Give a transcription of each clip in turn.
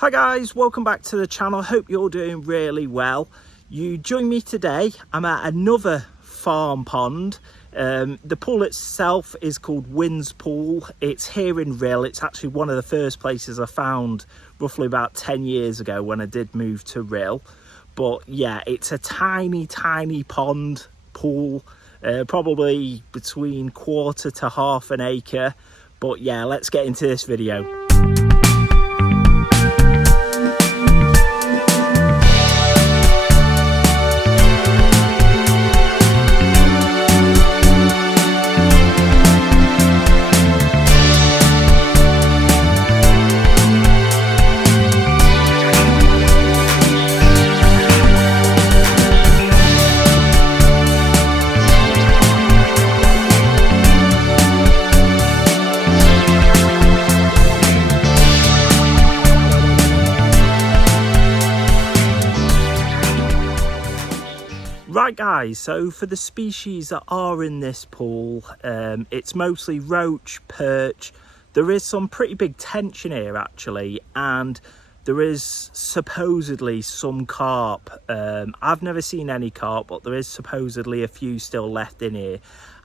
Hi guys, welcome back to the channel. Hope you're doing really well. You join me today. I'm at another farm pond. The pool itself is called Wynn's Pool. It's here in Rhyl. It's actually one of the first places I found roughly about 10 years ago when I did move to Rhyl. But yeah, it's a tiny pond pool, probably between quarter to half an acre. But yeah, let's get into this video. Right guys, so for the species that are in this pool, it's mostly roach, perch. There is some pretty big tension here actually, and there is supposedly some carp. I've never seen any carp, but there is supposedly a few still left in here.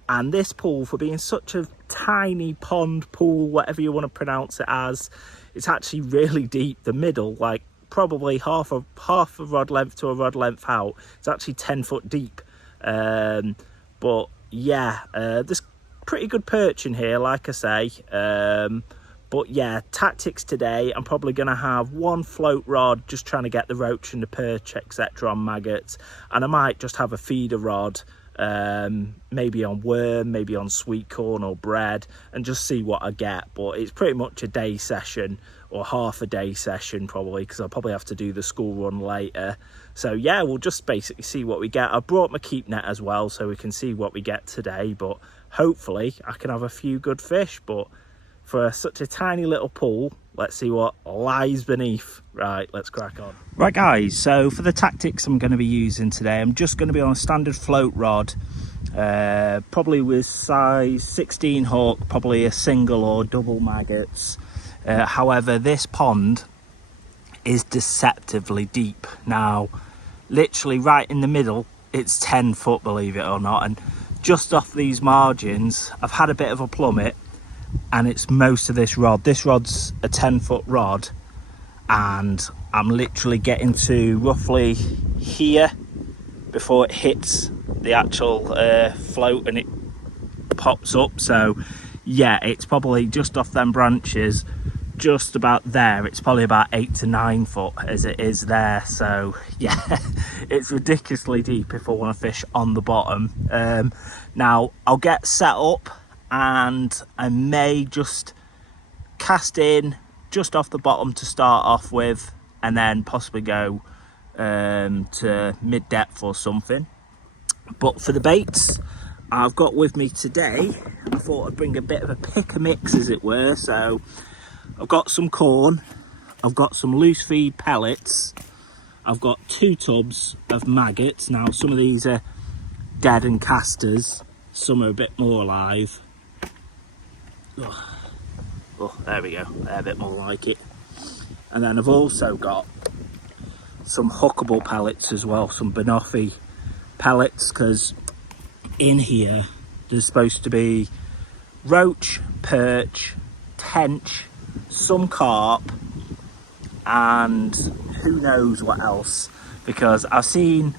And this pool, for being such a tiny pond pool, whatever you want to pronounce it as, it's actually really deep. The middle, like probably half a rod length to a rod length out, it's actually 10 foot deep. But yeah, there's pretty good perch in here, like I say. But yeah, tactics today, I'm probably going to have one float rod just trying to get the roach and the perch etc on maggots, and I might just have a feeder rod, maybe on worm, maybe on sweet corn or bread, and just see what I get. But it's pretty much a day session, or half a day session probably, because I'll probably have to do the school run later. So yeah, we'll just basically see what we get. I brought my keep net as well so we can see what we get today, but hopefully I can have a few good fish. But for such a tiny little pool, let's see what lies beneath. Right, let's crack on. Right guys, so for the tactics I'm going to be using today, I'm just going to be on a standard float rod, probably with size 16 hook, probably a single or double maggots. However, this pond is deceptively deep. Now, literally right in the middle, it's 10 foot, believe it or not, and just off these margins, I've had a bit of a plummet, and it's most of this rod. This rod's a 10 foot rod, and I'm literally getting to roughly here before it hits the actual float and it pops up. So yeah, it's probably just off them branches, just about there. It's probably about 8 to 9 foot as it is there. So yeah, it's ridiculously deep if I want to fish on the bottom. Now I'll get set up and I may just cast in just off the bottom to start off with, and then possibly go to mid depth or something. But for the baits I've got with me today, I thought I'd bring a bit of a pick a mix, as it were. So I've got some corn, I've got some loose feed pellets, I've got 2 tubs of maggots. Now some of these are dead and casters, some are a bit more alive. Oh, there we go, they're a bit more like it. And then I've also got some hookable pellets as well, some banoffee pellets, because in here there's supposed to be roach, perch, tench, some carp, and who knows what else, because I've seen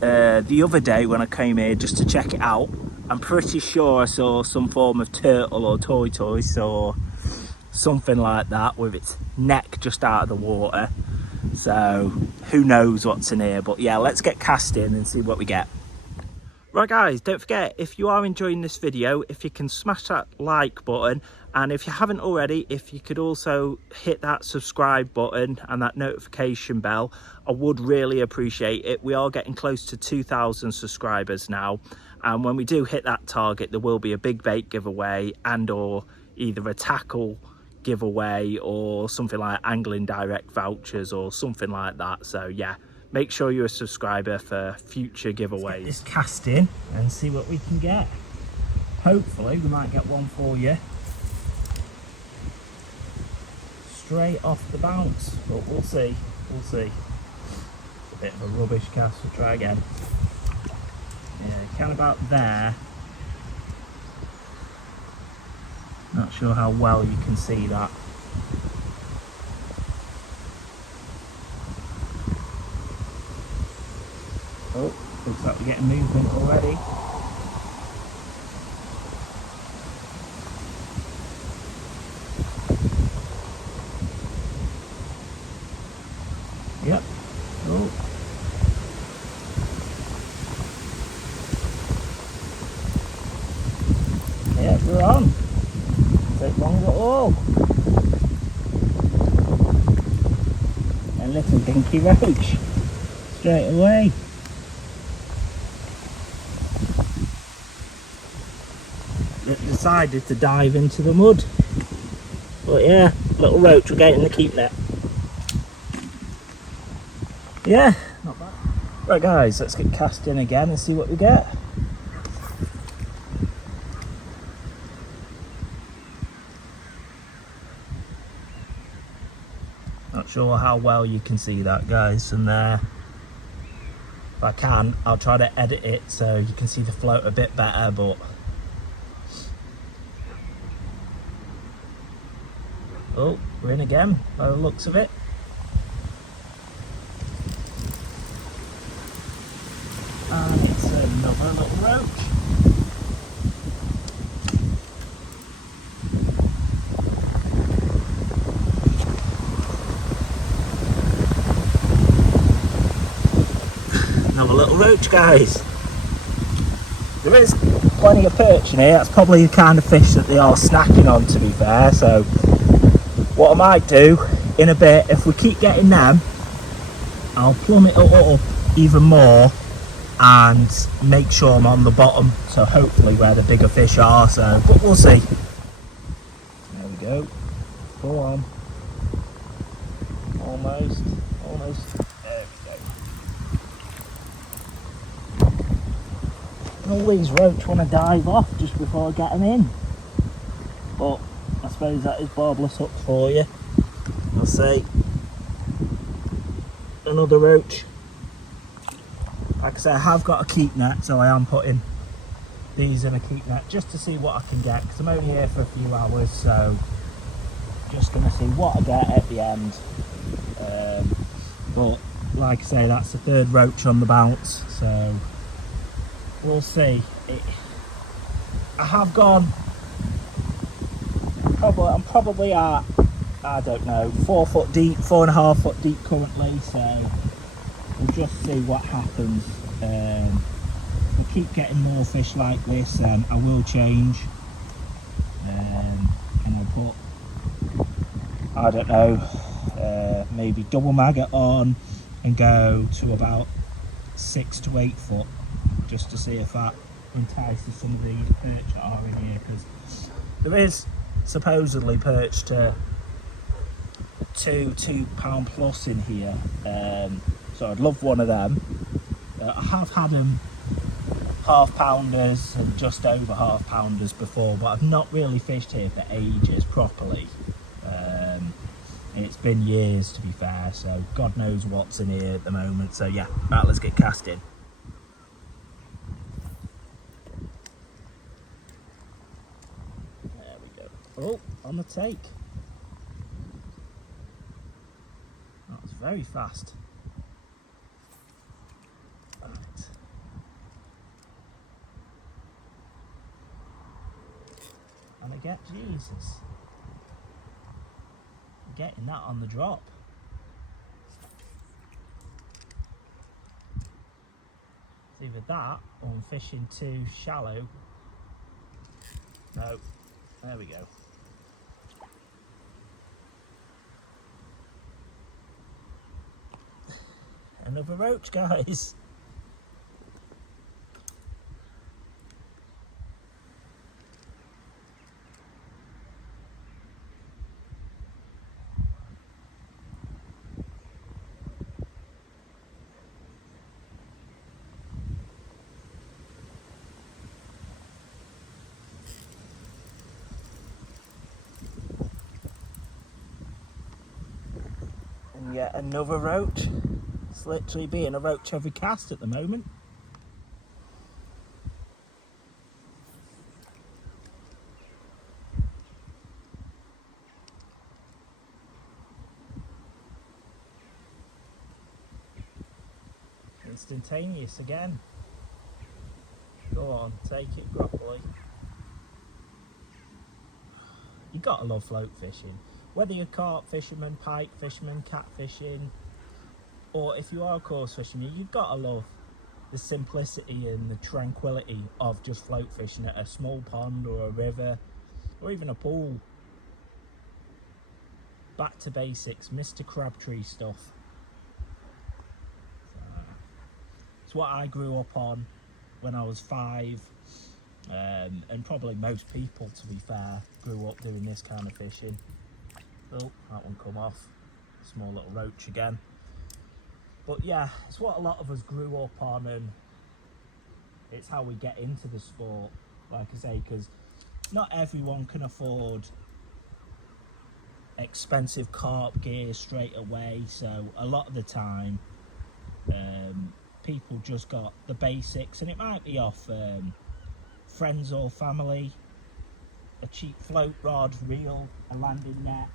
the other day when I came here just to check it out, I'm pretty sure I saw some form of turtle or tortoise or something like that with its neck just out of the water. So who knows what's in here. But yeah, let's get casting and see what we get. Right guys, don't forget, if you are enjoying this video, if you can smash that like button, and if you haven't already, if you could also hit that subscribe button and that notification bell, I would really appreciate it. We are getting close to 2,000 subscribers now, and when we do hit that target, there will be a big bait giveaway and or either a tackle giveaway or something like angling direct vouchers or something like that. So yeah, make sure you're a subscriber for future giveaways. Let's get this cast in and see what we can get. Hopefully we might get one for you. straight off the bounce, but we'll see. We'll see. It's a bit of a rubbish cast. We'll try again. Yeah, kind of about there. Not sure how well you can see that. Oh, looks like we're getting movement already. Yep. Oh. Yeah, we're on. Take long at all. A little dinky roach. Straight away. Decided to dive into the mud. But yeah, little roach will get in the keep net. Yeah, not bad. Right guys, let's get cast in again and see what we get. Not sure how well you can see that, guys, and there. If I can, I'll try to edit it so you can see the float a bit better, but oh, we're in again by the looks of it. And it's another little roach. Another little roach, guys. There is plenty of perch in here. That's probably the kind of fish that they are snacking on, to be fair. So what I might do in a bit, if we keep getting them, I'll plumb it up even more and make sure I'm on the bottom, so hopefully where the bigger fish are. So, but we'll see. There we go. Go on. Almost. There we go. All these roach want to dive off just before I get them in, but I suppose that is barbless hook for you. I'll say another roach. Like I say, I have got a keep net, so I am putting these in a keep net just to see what I can get, because I'm only here for a few hours, so just going to see what I get at the end. But like I say, that's the third roach on the bounce, so we'll see. I have gone, I'm probably at, I don't know, 4 foot deep, 4.5 foot deep currently, so we'll just see what happens. We'll keep getting more fish like this, I will change, and I'll put, I don't know, maybe double maggot on and go to about 6 to 8 foot, just to see if that entices some of these perch that are in here, because there is supposedly perch to £2 plus in here, so I'd love one of them. I have had them half pounders and just over half pounders before, but I've not really fished here for ages properly. It's been years, to be fair, so God knows what's in here at the moment. So yeah, right, let's get casting. There we go. Oh, on the take. That was very fast. Right. And I get, Jesus, getting that on the drop. It's either that or I'm fishing too shallow. No, there we go. Another roach, guys. And yet another roach. It's literally being a roach every cast at the moment. Instantaneous again. Go on, take it properly. You gotta love float fishing. Whether you're carp fisherman, pike fisherman, cat fishing, or if you are coarse fisherman, you've gotta love the simplicity and the tranquility of just float fishing at a small pond or a river or even a pool. Back to basics, Mr. Crabtree stuff. It's what I grew up on when I was 5, and probably most people, to be fair, grew up doing this kind of fishing. Oh, that one come off. Small little roach again. But yeah, it's what a lot of us grew up on, and it's how we get into the sport, like I say, because not everyone can afford expensive carp gear straight away, so a lot of the time people just got the basics, and it might be off friends or family, a cheap float rod, reel, a landing net,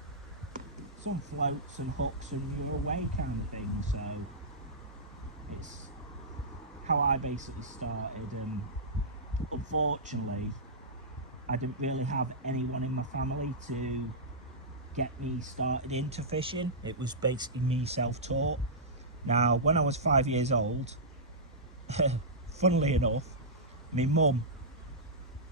some floats and hooks, and you're away kind of thing. So it's how I basically started, and unfortunately I didn't really have anyone in my family to get me started into fishing. It was basically me self-taught. Now, when I was 5 years old, funnily enough, my mum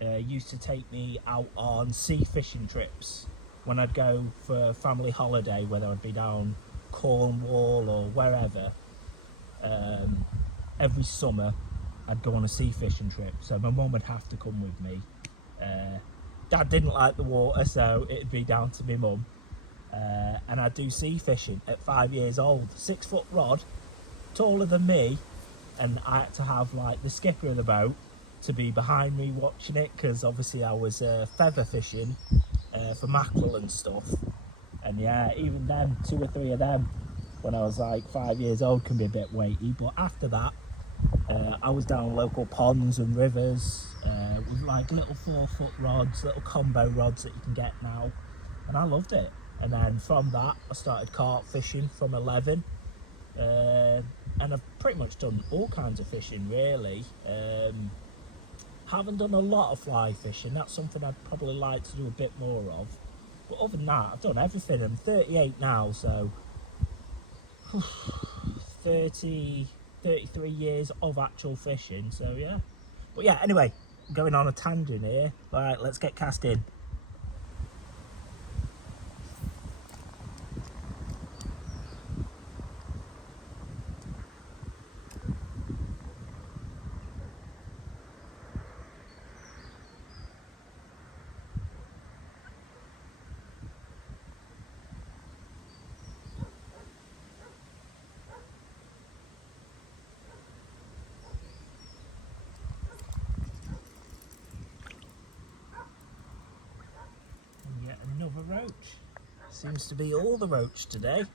used to take me out on sea fishing trips when I'd go for a family holiday, whether I'd be down Cornwall or wherever. Every summer I'd go on a sea fishing trip, so my mum would have to come with me. Dad didn't like the water, so it'd be down to my mum. And I'd do sea fishing at 5 years old. 6 foot rod, taller than me, and I had to have like the skipper of the boat to be behind me watching it, because obviously I was feather fishing for mackerel and stuff. And yeah, even then, 2 or 3 of them when I was like 5 years old can be a bit weighty. But after that, I was down local ponds and rivers with like little 4 foot rods, little combo rods that you can get now, and I loved it. And then from that I started carp fishing from 11, and I've pretty much done all kinds of fishing really. Haven't done a lot of fly fishing, that's something I'd probably like to do a bit more of, but other than that I've done everything. I'm 38 now, so 33 years of actual fishing, so yeah. But yeah, anyway, going on a tangent here. Right, let's get casting. Another roach. Seems to be all the roach today.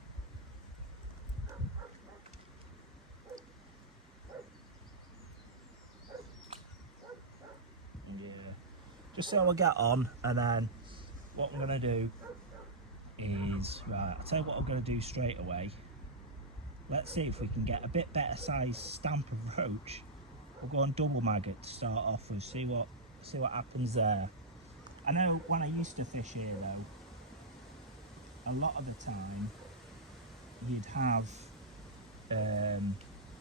Yeah, just so I get on, and then what I'm going to do is, right, I'll tell you what I'm going to do straight away. Let's see if we can get a bit better size stamp of roach. We'll go on double maggot to start off with, see what happens there. I know when I used to fish here though, a lot of the time you'd have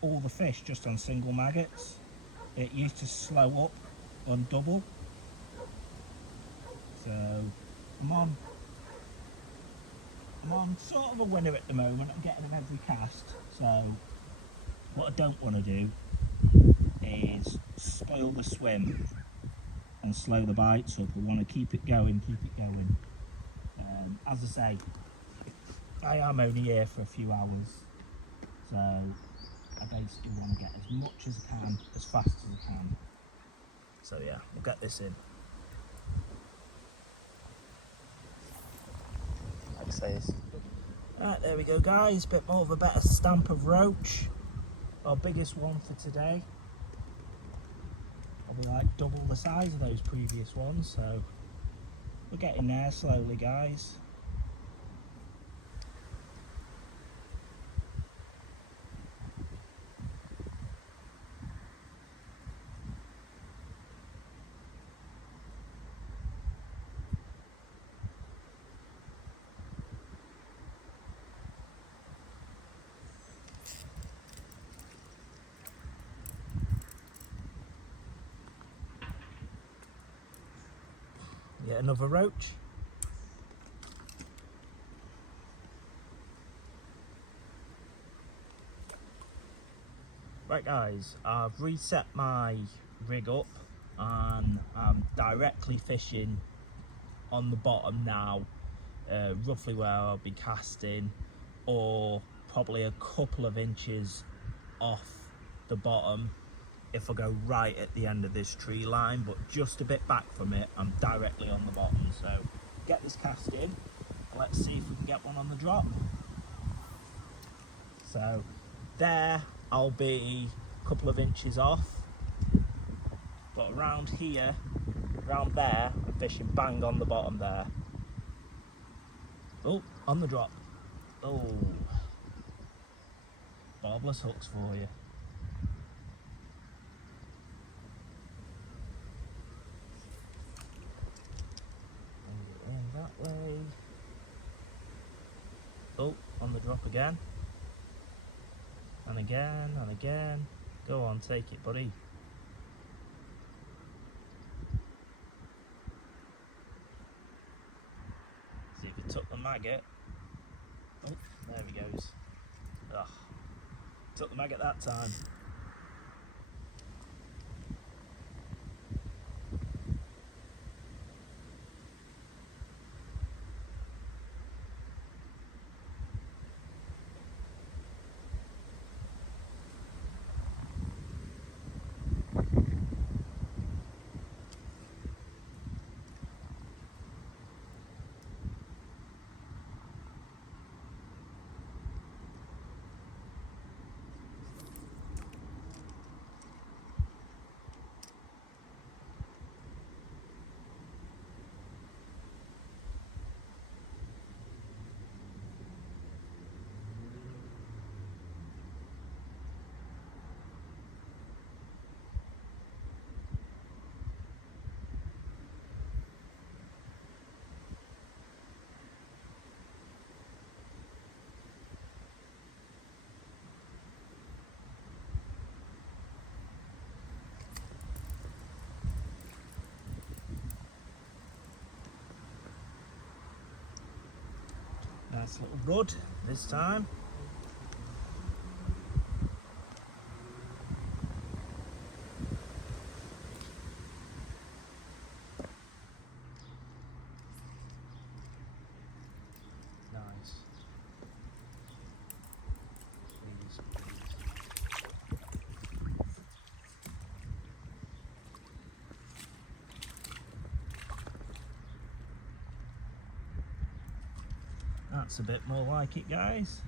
all the fish just on single maggots. It used to slow up on double. So I'm on sort of a winner at the moment. I'm getting them every cast. So what I don't want to do is spoil the swim and slow the bites up. I want to keep it going. As I say, I am only here for a few hours, so I basically want to get as much as I can, as fast as I can. So yeah, we'll get this in. Like I say, Right, there we go guys, bit more of a better stamp of roach. Our biggest one for today. Probably like double the size of those previous ones, so we're getting there slowly guys. Yet another roach. Right guys, I've reset my rig up and I'm directly fishing on the bottom now, roughly where I'll be casting, or probably a couple of inches off the bottom if I go right at the end of this tree line, but just a bit back from it, I'm directly on the bottom. So get this cast in, let's see if we can get one on the drop. So there I'll be a couple of inches off, but around here, around there, I'm fishing bang on the bottom there. Oh, on the drop. Oh, barbless hooks for you. In that way. Oh, on the drop again. And again, and again. Go on, take it, buddy. See if he took the maggot. Oh, there he goes. Ugh. Took the maggot that time. Nice little rod this time. Nice. Please, please. That's a bit more like it, guys.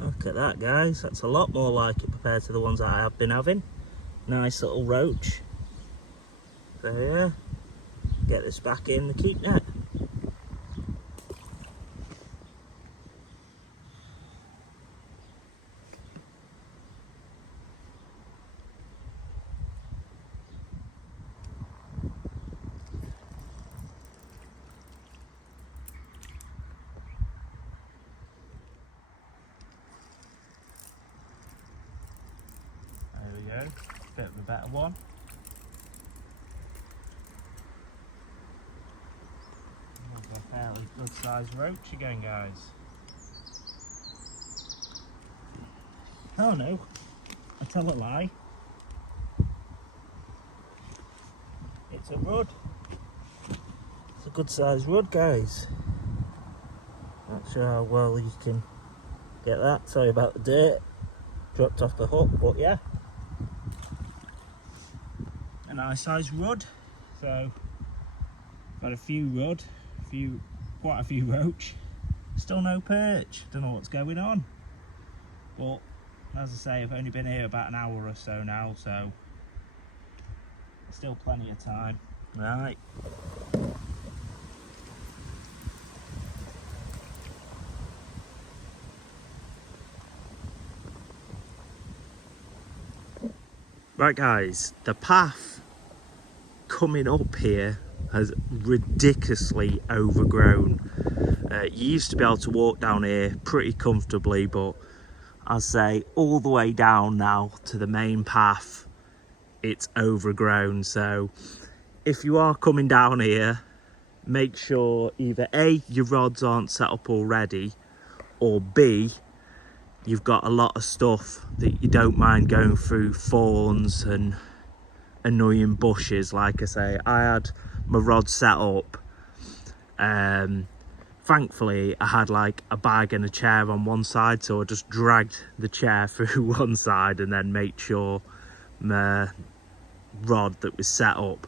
Look at that, guys. That's a lot more like it compared to the ones that I have been having. Nice little roach. So yeah, get this back in the keep net. better one. There's a fairly good sized roach again, guys. Oh no, I tell a lie. It's a rudd. It's a good sized rudd, guys. Not sure how well you can get that. Sorry about the dirt. Dropped off the hook, but yeah. A nice sized rudd. So, got a few rudd, quite a few roach. Still no perch. Don't know what's going on. But, as I say, I've only been here about an hour or so now, so still plenty of time. Right. Right guys, the path coming up here has ridiculously overgrown. You used to be able to walk down here pretty comfortably, but I'll say all the way down now to the main path, it's overgrown. So if you are coming down here, make sure either A, your rods aren't set up already, or B, you've got a lot of stuff that you don't mind going through thorns and annoying bushes. Like I say, I had my rod set up. Thankfully, I had like a bag and a chair on one side, so I just dragged the chair through one side and then made sure my rod that was set up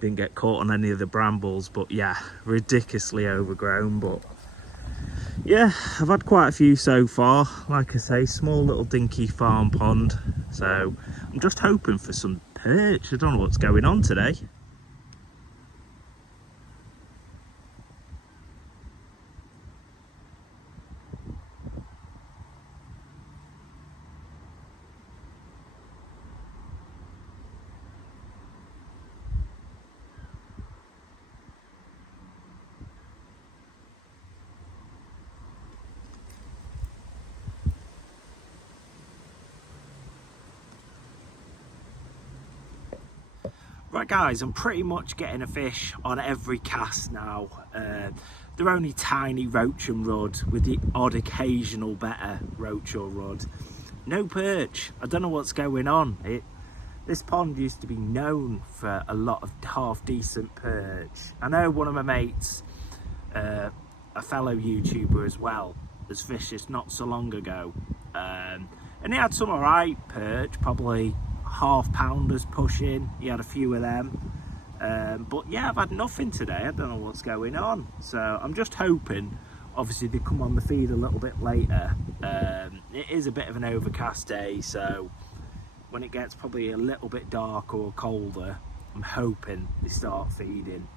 didn't get caught on any of the brambles. But yeah, ridiculously overgrown. But yeah, I've had quite a few so far. Like I say, small little dinky farm pond. So I'm just hoping for some perch. I don't know what's going on today. Right guys, I'm pretty much getting a fish on every cast now. They're only tiny roach and rudd with the odd occasional better roach or rudd. No perch. I don't know what's going on. This pond used to be known for a lot of half decent perch. I know one of my mates, a fellow YouTuber as well, has fished this not so long ago. And he had some alright perch, probably half-pounders pushing. He had a few of them, but yeah, I've had nothing today. I don't know what's going on, so I'm just hoping obviously they come on the feed a little bit later. It is a bit of an overcast day, so when it gets probably a little bit darker or colder, I'm hoping they start feeding.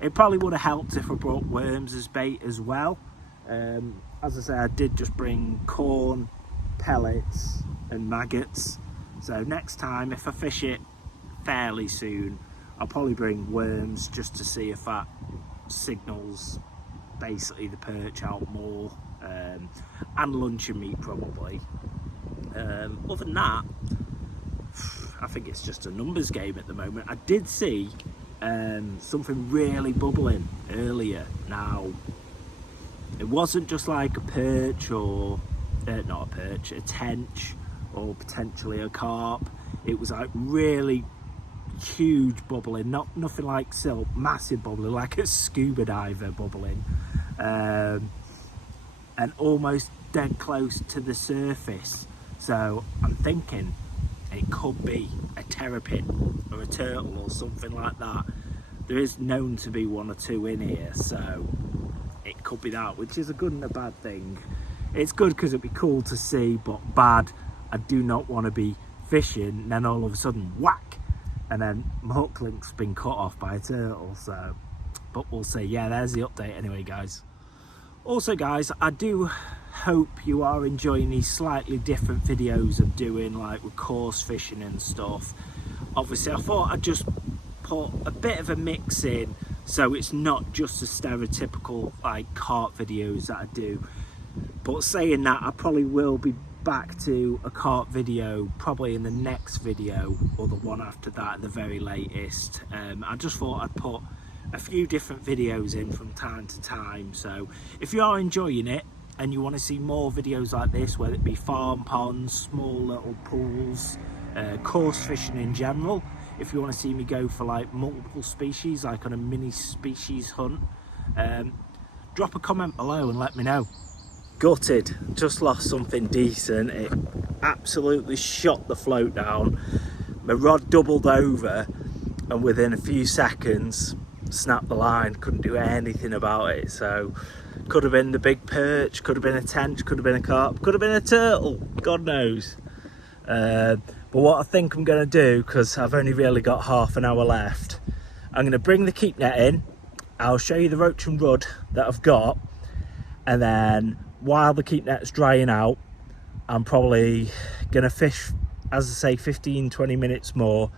It probably would have helped if I brought worms as bait as well. As I say, I did just bring corn, pellets and maggots. So next time, if I fish it fairly soon, I'll probably bring worms just to see if that signals basically the perch out more, and luncheon meat probably. Other than that, I think it's just a numbers game at the moment. I did see something really bubbling earlier. Now, it wasn't just like a perch or, not a perch, a tench, or potentially a carp. It was like really huge bubbling, nothing like silk, massive bubbling, like a scuba diver bubbling, and almost dead close to the surface. So I'm thinking it could be a terrapin or a turtle or something like that. There is known to be one or two in here, so it could be that, which is a good and a bad thing. It's good because it'd be cool to see, but bad, I do not want to be fishing and then all of a sudden whack, and then my hook link's been cut off by a turtle. So, but we'll see. Yeah, there's the update anyway, guys. Also guys, I do hope you are enjoying these slightly different videos I'm doing, like with coarse fishing and stuff. Obviously I thought I'd just put a bit of a mix in, so it's not just the stereotypical like carp videos that I do. But saying that, I probably will be back to a carp video probably in the next video, or the one after that at the very latest. I just thought I'd put a few different videos in from time to time, so if you are enjoying it and you want to see more videos like this, whether it be farm ponds, small little pools, coarse fishing in general, if you want to see me go for like multiple species, like on a mini species hunt, drop a comment below and let me know. Gutted, just lost something decent. It absolutely shot the float down. My rod doubled over and within a few seconds snapped the line. Couldn't do anything about it. So could have been the big perch, could have been a tench, could have been a carp, could have been a turtle, God knows. But what I think I'm going to do, because I've only really got half an hour left, I'm going to bring the keep net in. I'll show you the roach and rudd that I've got, and then while the keep net's drying out, I'm probably going to fish, as I say, 15-20 minutes more,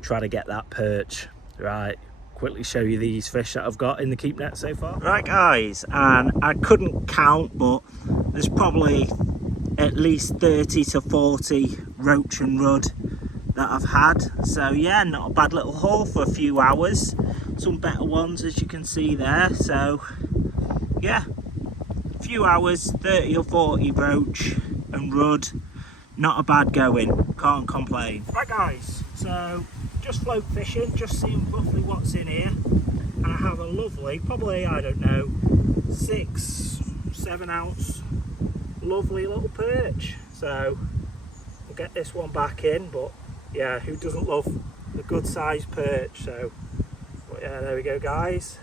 try to get that perch. Right, quickly show you these fish that I've got in the keep net so far. Right guys, and I couldn't count, but there's probably at least 30 to 40 roach and rudd that I've had. So yeah, not a bad little haul for a few hours. Some better ones, as you can see there. So yeah, few hours, 30 or 40 roach and rudd, not a bad going, can't complain. Right guys, so just float fishing, just seeing roughly what's in here, and I have a lovely, probably, I don't know, 6-7 ounce lovely little perch. So we'll get this one back in, but yeah, who doesn't love a good sized perch? So but yeah, there we go guys.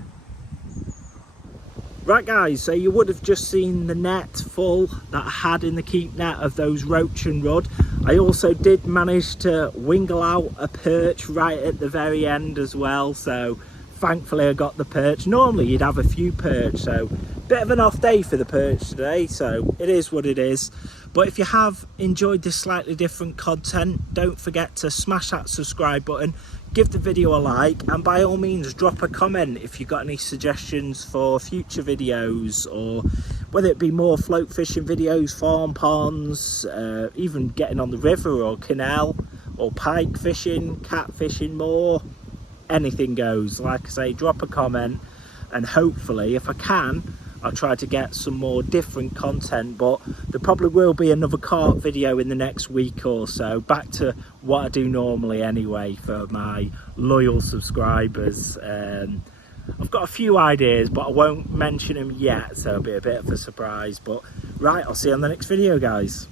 Right guys, so you would have just seen the net full that I had in the keep net of those roach and rudd. I also did manage to wingle out a perch right at the very end as well, so thankfully I got the perch. Normally you'd have a few perch, so bit of an off day for the perch today, so it is what it is. But if you have enjoyed this slightly different content, don't forget to smash that subscribe button, give the video a like, and by all means drop a comment if you've got any suggestions for future videos, or whether it be more float fishing videos, farm ponds, even getting on the river or canal, or pike fishing, cat fishing more, anything goes. Like I say, drop a comment, and hopefully if I can, I'll try to get some more different content, but there probably will be another carp video in the next week or so, back to what I do normally anyway for my loyal subscribers. I've got a few ideas, but I won't mention them yet, so it'll be a bit of a surprise. But right, I'll see you on the next video guys.